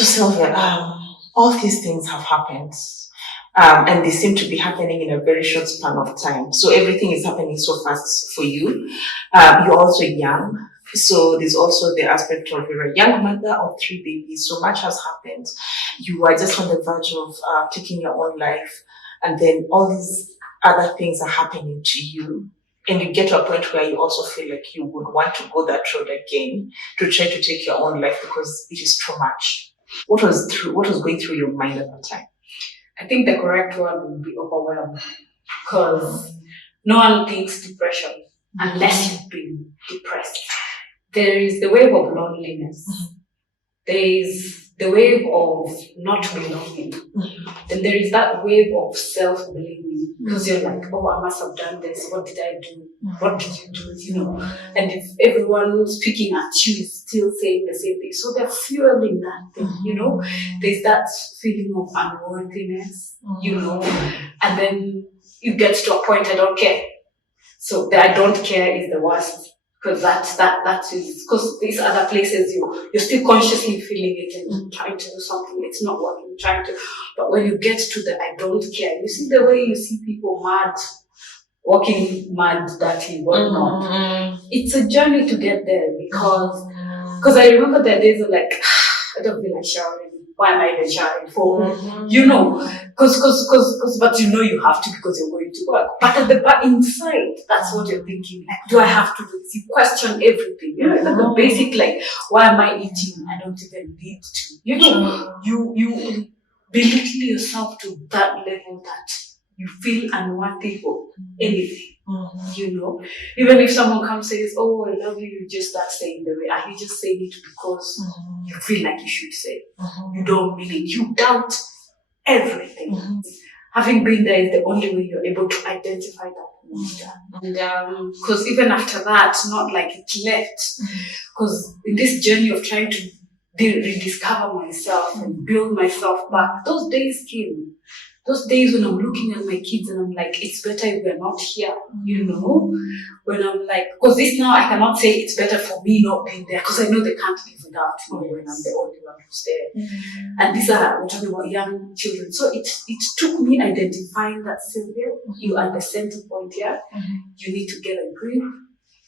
So Sylvia, all these things have happened, and they seem to be happening in a very short span of time. So everything is happening so fast for you. You're also young, so there's also the aspect of you're a young mother of three babies. So much has happened. You are just on the verge of taking your own life, and then all these other things are happening to you. And you get to a point where you also feel like you would want to go that road again to try to take your own life because it is too much. What was going through your mind at that time? I think the correct word would be overwhelmed, because no one thinks depression unless you've been depressed. There is the wave of loneliness. There is the wave of not belonging. Then there is that wave of self-blaming, because you're like, oh, I must have done this. What did I do? What did you do? And if everyone speaking at you is still saying the same thing, so they're fueling that thing, There's that feeling of unworthiness, and then you get to a point, I don't care. So the I don't care is the worst. Because that is, because these other places you're still consciously feeling it and trying to do something, it's not working, but when you get to the I don't care, you see the way you see people mad, walking mad, dirty, whatnot. It's a journey to get there, because I remember the days of like, I don't feel like showering. Why am I even showering for? But you have to, because you're going to work. But at the inside, that's what you're thinking. Like, do I have to do this? You question everything. It's like the basic, like, why am I eating? I don't even need to. You belittle yourself to that level that you feel unworthy for anything. Even if someone comes and says, oh, I love you, you just start saying the way. Are you just saying it because you feel like you should say it? You don't mean it. You doubt everything. Having been there is the only way you're able to identify that monster. And because even after that, not like it left. Because in this journey of trying to rediscover myself and build myself back, those days came. Those days when I'm looking at my kids and I'm like, it's better if we're not here, When I'm like, because this now I cannot say it's better for me not being there, because I know they can't live without me when I'm the only one who's there. And these we're talking about young children. So it took me identifying that, Sylvia, you are the center point here. You need to get a grip.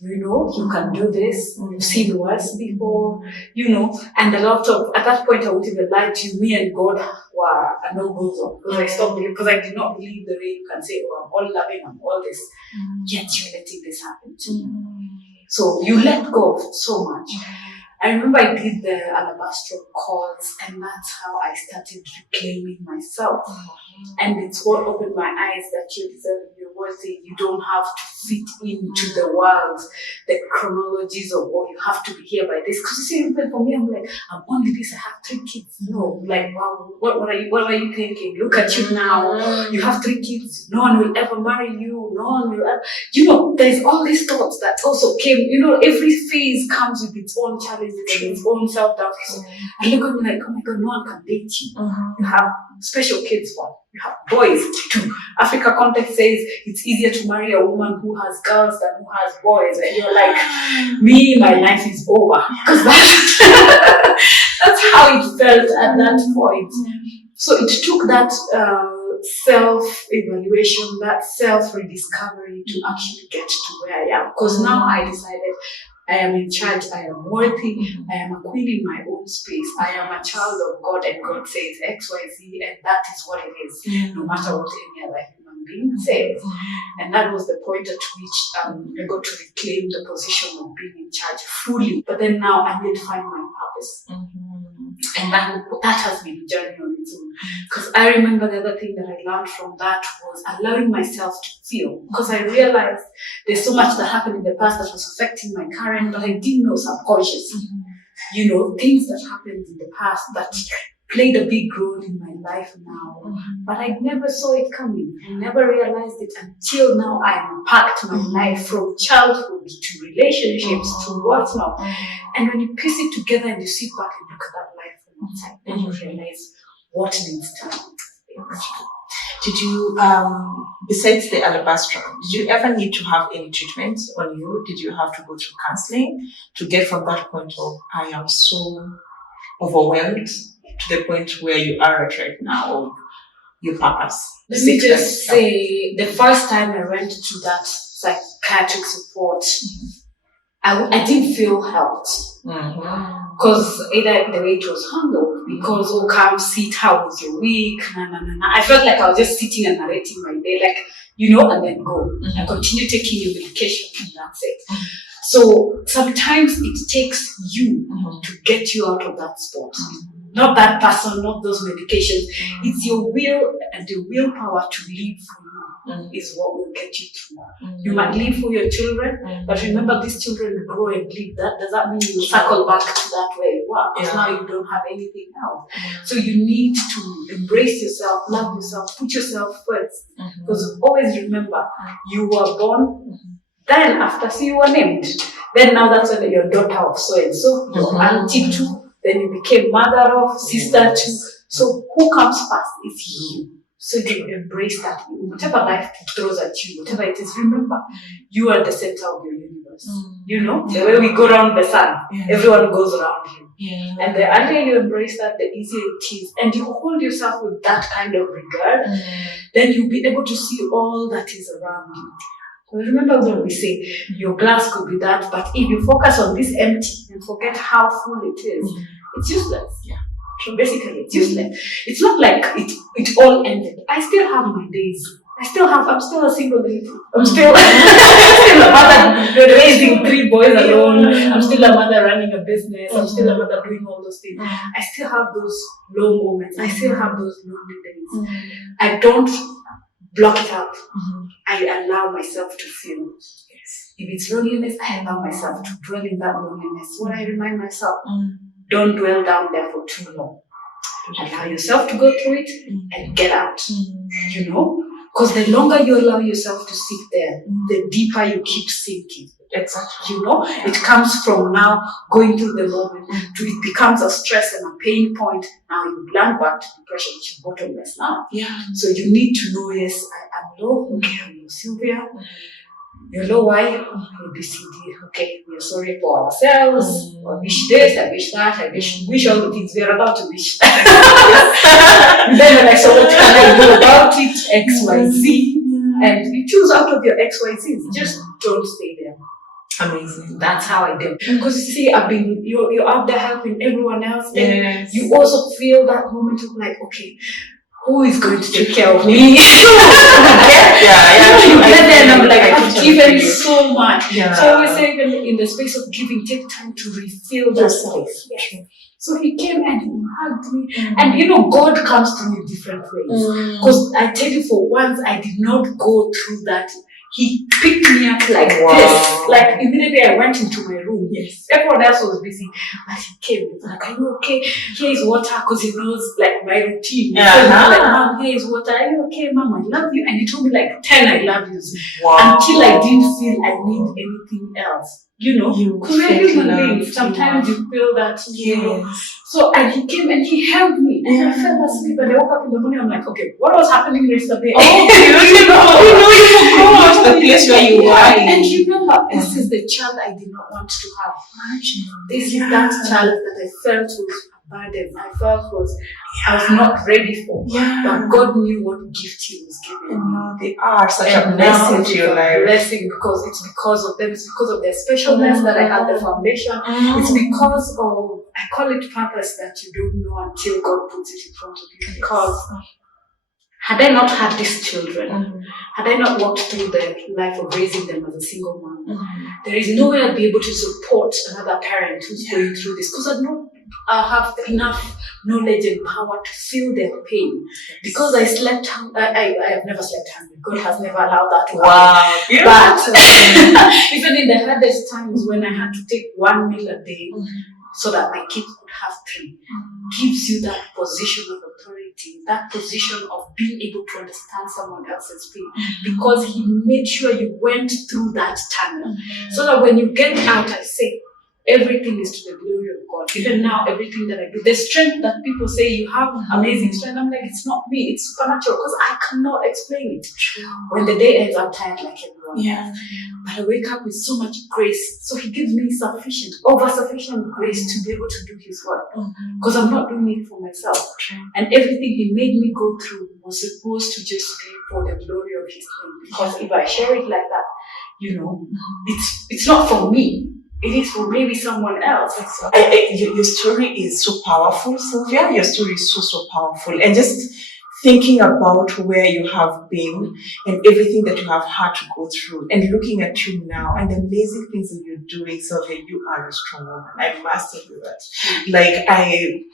You can do this. You've seen worse before, and a lot of, at that point, I would even lie to you. Me and God were a no-go zone, because I stopped believing, because I did not believe the way you can say, oh, I'm all loving, I'm all this, yet you're letting this happen to me. So you let go of so much. I remember I did the alabaster course, and that's how I started reclaiming myself. And it's what opened my eyes that you deserve, you're worthy. You don't have to fit into the world, the chronologies of, oh, you have to be here by this. Because you see, even for me, I'm like, I'm only this, I have 3 kids. No, like, wow, what are you thinking? Look at you now. You have 3 kids. No one will ever marry you. No one will ever, there's all these thoughts that also came, every phase comes with its own challenges and its own self-doubt. So I look at me like, oh my God, no one can date you. You have special kids, one. You have boys, 2. Africa context says it's easier to marry a woman who has girls than who has boys. And you're like, me, my life is over. Because that's how it felt at that point. So it took that self-evaluation, that self-rediscovery to actually get to where I am. Because now I decided I am in charge, I am worthy, I am a queen in my own space, I am a child of God, and God says X, Y, Z, and that is what it is, no matter what any other human being says. And that was the point at which I got to reclaim the position of being in charge fully. But then now I need to find my purpose. And that has been a journey on its own. Because I remember the other thing that I learned from that was allowing myself to feel. Because I realized there's so much that happened in the past that was affecting my current, but I didn't know subconsciously. Things that happened in the past that played a big role in my life now. But I never saw it coming. I never realized it until now. I unpacked my life from childhood to relationships to whatnot. And when you piece it together and you sit back and look at that life from outside, then you realize what needs to happen. Did you, besides the alabaster, did you ever need to have any treatment on you? Did you have to go through counseling to get from that point of, I am so overwhelmed? to the point where you are at right now, of your purpose? Let me just say, the first time I went to that psychiatric support, I didn't feel helped. Because either the way it was handled, because, oh, come sit, how was your week? I felt like I was just sitting and narrating my day, like, and then go. I continue taking your medication and that's it. So sometimes it takes you to get you out of that spot. Not that person, not those medications. It's your will and the willpower to live for you is what will get you through. You might live for your children, but remember these children grow and live. That does that mean you circle back to that where you are? Because now you don't have anything else. So you need to embrace yourself, love yourself, put yourself first. Because always remember, you were born. Then after you were named. Then now that's when you're daughter of so and so, your auntie too. Then you became mother of, sister too. So who comes first? It's you. So you embrace that. Whatever life throws at you, whatever it is, remember, you are the center of your universe. The way we go around the sun, everyone goes around you. And the earlier you embrace that, the easier it is. And you hold yourself with that kind of regard, then you'll be able to see all that is around you. Remember when we say your glass could be that, but if you focus on this empty and forget how full it is, it's useless. So basically, it's useless. It's not like it all ended. I still have my days. I'm still a single lady. I'm still a mother raising 3 boys alone. I'm still a mother running a business. I'm still a mother doing all those things. I still have those low moments. I still have those lonely days. I don't block it out. I allow myself to feel. If it's loneliness, I allow myself to dwell in that loneliness. When I remind myself, don't dwell down there for too long. Allow yourself to go through it and get out. Because the longer you allow yourself to sit there, the deeper you keep sinking. Exactly. It comes from now going through the moment to it becomes a stress and a pain point. Now you land back to depression, which is bottomless now. So you need to know, yes, I am low. Okay, I'm low, Sylvia. You're low, why? ABCD. Okay, we are sorry for ourselves. I wish this, I wish that, I wish all the things we are about to wish. And then when I saw what can I do about it, XYZ. And you choose out of your XYZs. Just don't stay there. Amazing. That's how I did. Because you see, you're out there helping everyone else. And you also feel that moment of like, okay, who is going to take care of me? You get there and I'm like, I've given so much. So I always say, even in the space of giving, take time to refill that space. So he came and he hugged me. And God comes through in different ways. Because I tell you, for once, I did not go through that. He picked me up like this. Like immediately I went into my room. Everyone else was busy. But he came. He was like, are you okay? Here is water, because he knows like my routine. So he was like, Mom, here is water. Are you okay, Mom? I love you. And he told me like 10 I love yous. Until I didn't feel I need anything else. Because we're human beings. Sometimes you feel that, So, and he came and he held me. And I fell asleep and I woke up in the morning. I'm like, okay, what was happening yesterday? You forgot the place where you were. And remember, this is the child I did not want to have. This is that child that I felt was a burden. I felt I was not ready for. But God knew what gift He was giving me. They are such a blessing to your life. Blessing because it's because of them. It's because of their specialness that I had the foundation. It's because of, I call it purpose, that you don't know until God puts it in front of you. Because had I not had these children, had I not walked through the life of raising them as a single mom, there is no way I'd be able to support another parent who's going through this, because I have enough knowledge and power to feel their pain. Because I slept, I have never slept hungry. God has never allowed that to happen. But even in the hardest times when I had to take one meal a day so that my kids could have 3, gives you that position of authority, that position of being able to understand someone else's pain, because He made sure you went through that tunnel, so that when you get out, I say, everything is to the glory of God. Even now, everything that I do, the strength that people say you have amazing strength, I'm like, it's not me, it's supernatural because I cannot explain it. When the day ends, I'm tired like everyone else. But I wake up with so much grace. So He gives me over-sufficient grace to be able to do His work. Because I'm not doing it for myself. And everything He made me go through was supposed to just be for the glory of His name. Because if I share it like that, it's not for me. It is for maybe someone else. Your story is so powerful, Sylvia. Your story is so powerful. And just thinking about where you have been and everything that you have had to go through and looking at you now and the amazing things that you're doing, Sylvia, you are a strong woman. I must tell you that. Like, I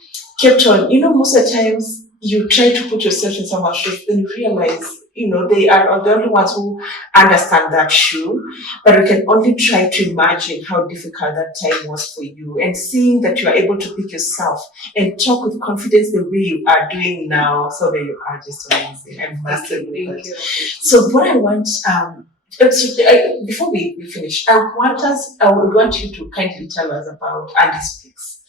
kept on, most of the times you try to put yourself in someone's shoes, then you realize, they are the only ones who understand that shoe. But we can only try to imagine how difficult that time was for you. And seeing that you are able to pick yourself and talk with confidence the way you are doing now, so that you are just amazing. I must tell you that. So what I want, before we finish, I would want you to kindly tell us about Andy Speaks.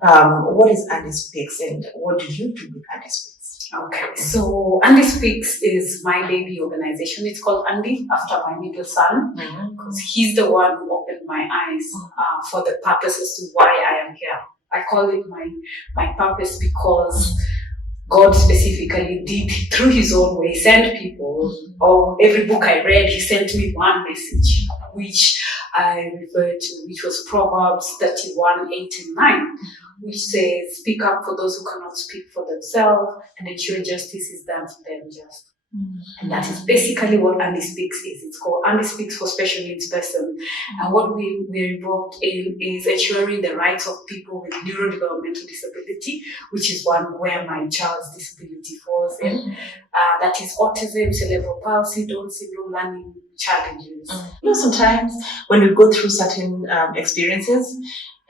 What is Andy Speaks and what do you do with Andy Speaks? Okay, so Andy Speaks is my baby organization. It's called Andy after my middle son because he's the one who opened my eyes for the purpose as to why I am here. I call it my purpose because God specifically did through His own way send people. Or every book I read, He sent me one message, which I referred to, which was Proverbs 31, 8 and 9, which says, "Speak up for those who cannot speak for themselves, and ensure justice is done to them just." And that is basically what Andy Speaks is. It's called Andy Speaks for Special Needs Person. And what we're involved in is ensuring the rights of people with neurodevelopmental disability, which is one where my child's disability falls in. That is autism, cerebral palsy, Down syndrome, learning challenges. Sometimes when we go through certain experiences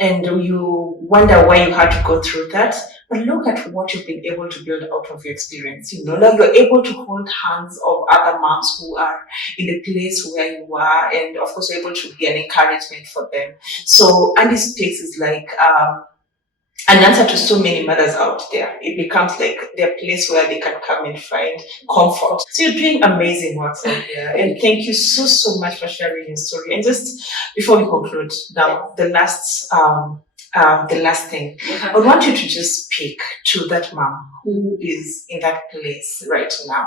and you wonder why you had to go through that, but look at what you've been able to build out of your experience. Now you're able to hold hands of other moms who are in the place where you are, and of course, you're able to be an encouragement for them. So Andy Speaks is like an answer to so many mothers out there. It becomes like their place where they can come and find comfort. So you're doing amazing work out there. And thank you so much for sharing your story. And just before we conclude, now the last thing, I want you to just speak to that mom who is in that place right now.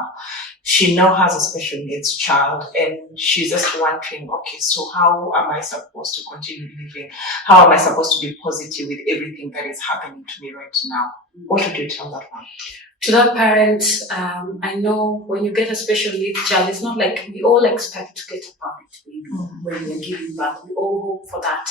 She now has a special needs child and she's just wondering, okay, so how am I supposed to continue living? How am I supposed to be positive with everything that is happening to me right now? What would you tell that mom? To that parent, I know when you get a special needs child, it's not like we all expect to get a perfect baby when we are giving birth. We all hope for that.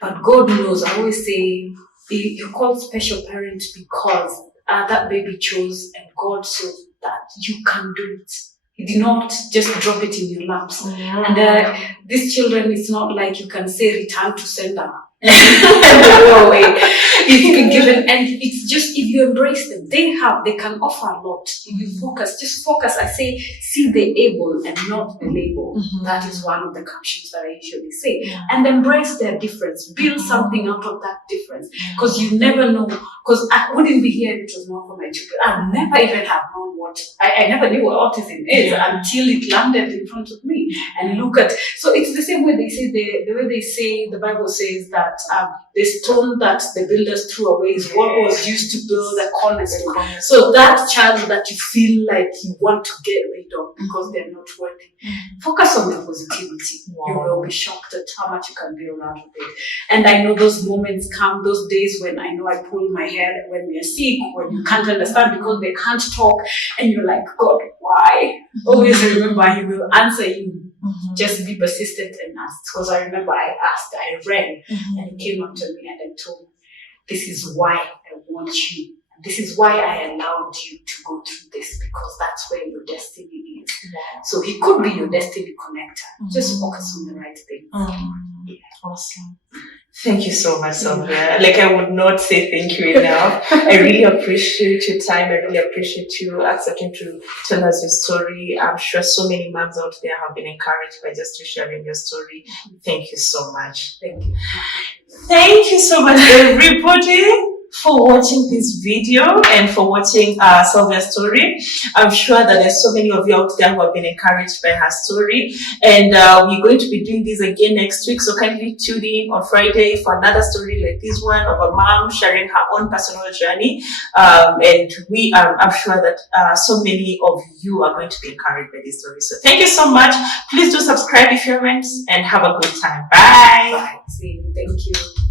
But God knows, I always say, you're called special parent because that baby chose and God saw that you can do it. He did not just drop it in your laps. And these children, it's not like you can say return to sender. No way. It's been given, and it's just if you embrace them, they can offer a lot. If you focus. I say, see the able and not the label. That is one of the captions that I usually say. And embrace their difference. Build something out of that difference. Because you never know. Because I wouldn't be here if it was not for my children. I never even have known I never knew what autism is until it landed in front of me. And look at, so it's the same way they say, the way they say, the Bible says that the stone that the builders threw away is what was used to build the cornerstone. So that child that you feel like you want to get rid of because they're not worthy, focus on the positivity. You will be shocked at how much you can build out of it. And I know those moments come, those days when I know I pull my hair when we are sick, when you can't understand because they can't talk, and you're like, God, why? Always remember He will answer you. Just be persistent and ask. Because I remember I asked, I ran, and He came up to me and I told me, this is why I want you. And this is why I allowed you to go through this, because that's where your destiny is. So He could be your destiny connector. Just focus on the right thing. Awesome. Thank you so much, Sylvia. Like, I would not say thank you enough. I really appreciate your time. I really appreciate you accepting to tell us your story. I'm sure so many moms out there have been encouraged by just you sharing your story. Thank you so much. Thank you. Thank you so much, everybody, for watching this video and for watching Sylvia's story. I'm sure that there's so many of you out there who have been encouraged by her story. And we're going to be doing this again next week. So kindly tune in on Friday for another story like this one of a mom sharing her own personal journey. And I'm sure that so many of you are going to be encouraged by this story. So thank you so much. Please do subscribe if you haven't, and have a good time. Bye. Bye. See you. Thank you.